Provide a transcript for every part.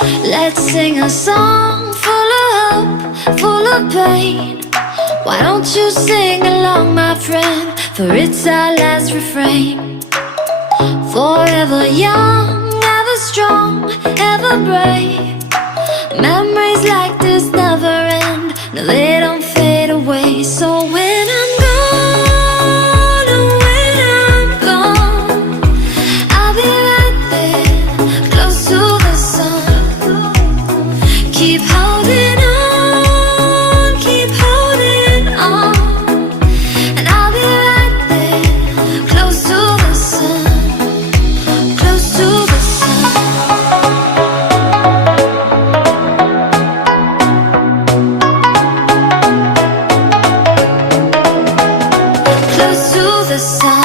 Let's sing a song full of hope, full of pain. Why don't you sing along, my friend? For it's our last refrain. Forever young, ever strong, ever brave. Memories like this never end. No, they don't fade away. So when I'm gone, oh, when I'm gone, I'll be right there, close to the sun. Keep holding on, keep holding on, and I'll be right there, close to the sun, close to the sun. Close to the sun.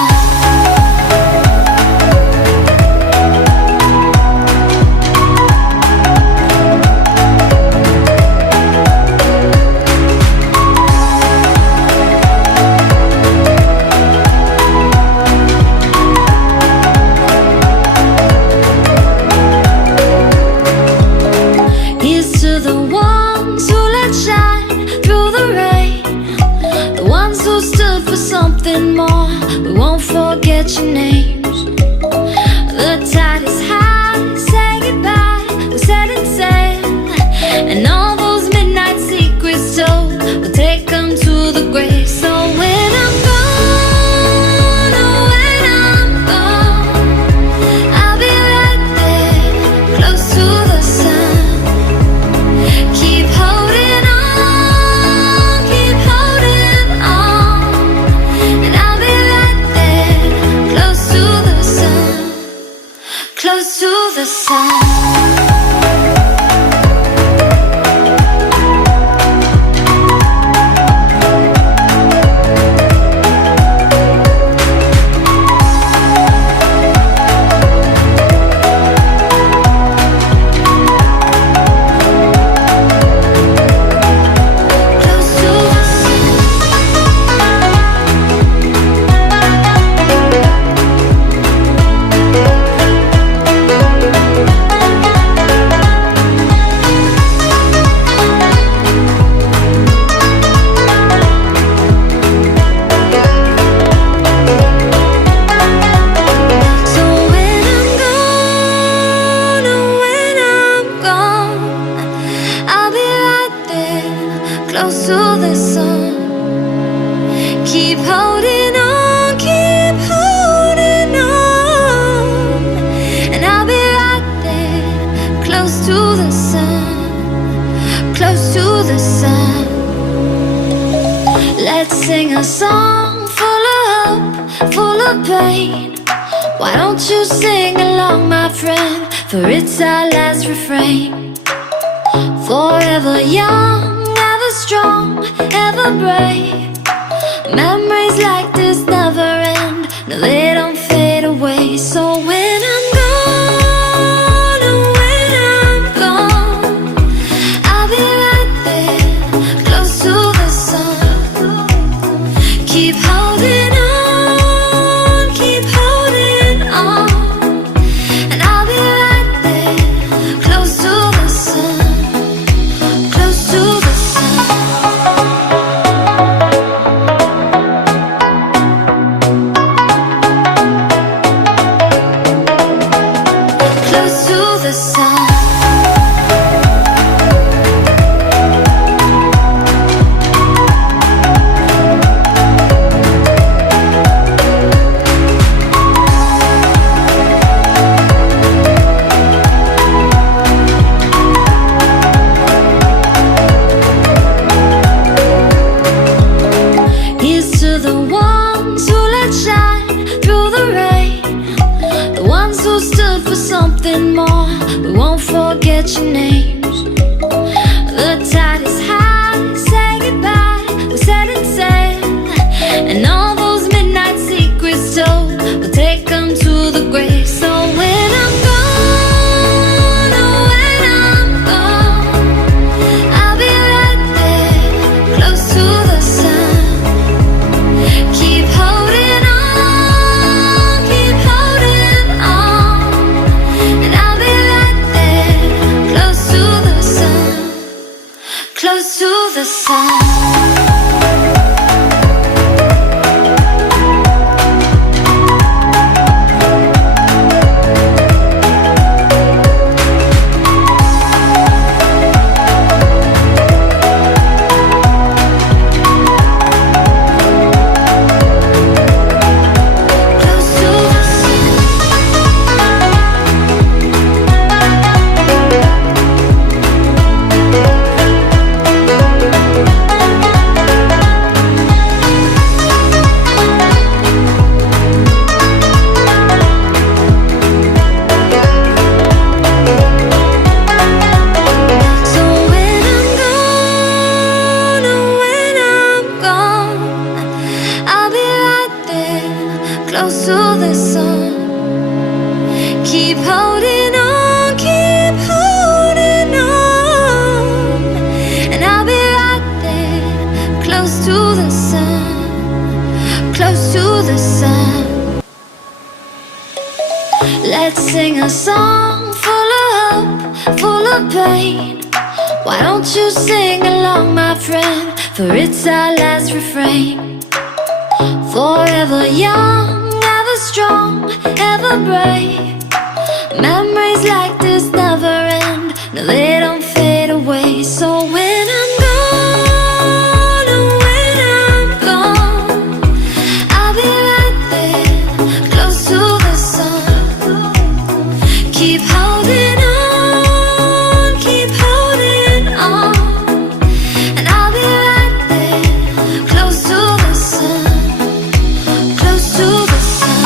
Here's to the ones who let shine through the rain, the ones who stood for something more. We won't forget your names. The tide is high, say goodbye, we're setting sail, and all those midnight secrets told, we'll take them to the grave. So when I'm gone, oh, when I'm gone, I'll be right there, close to the sun. Keep holding on, keep holding on, and I'll be right there, close to the sun, close to the sun. Close to the sun. Keep holding on, keep holding on, and I'll be right there, close to the sun, close to the sun. Let's sing a song full of hope, full of pain. Why don't you sing along, my friend? For it's our last refrain. Forever young, ever strong, ever brave. Memories like this never end. No, they don't fade away. So when I'm gone, oh, when I'm gone, I'll be right there, close to the sun. Keep holding on, keep holding on, and I'll be right there, close to the sun, close to the sun. Close to the sun. Here's to the ones who let shine through the rain, the ones who stood for something more. We won't forget your names. The tide is high, say goodbye, we're setting sail, and all those midnight secrets told, we'll take them to the grave. So when I'm gone, oh, when I'm gone, I'll be right there, close to the sun. Keep holding on, keep holding on, and I'll be right there, close the sun. Close to the sun. Keep holding on, keep holding on. And I'll be right there, close to the sun, close to the sun. Let's sing a song full of hope, full of pain. Why don't you sing along, my friend, for it's our last refrain. Forever young, ever strong, ever brave. Memories like this never end, no, they don't fade away. So when I'm gone, oh, when I'm gone, I'll be right there, close to the sun. Keep holding on, keep holding on. And I'll be right there, close to the sun, close to the sun.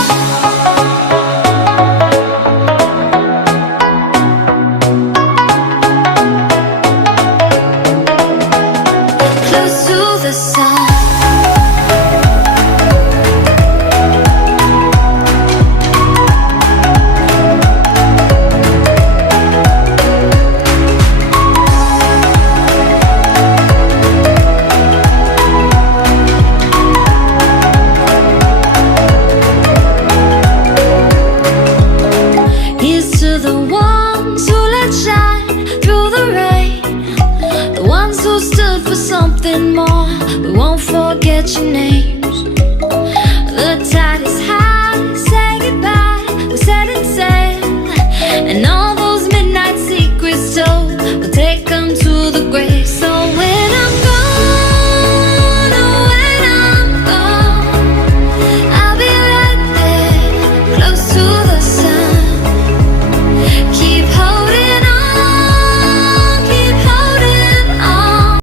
Close to the sun. Here's to the ones who let shine through the rain, the ones who stood for something more. We won't forget your names. The tide is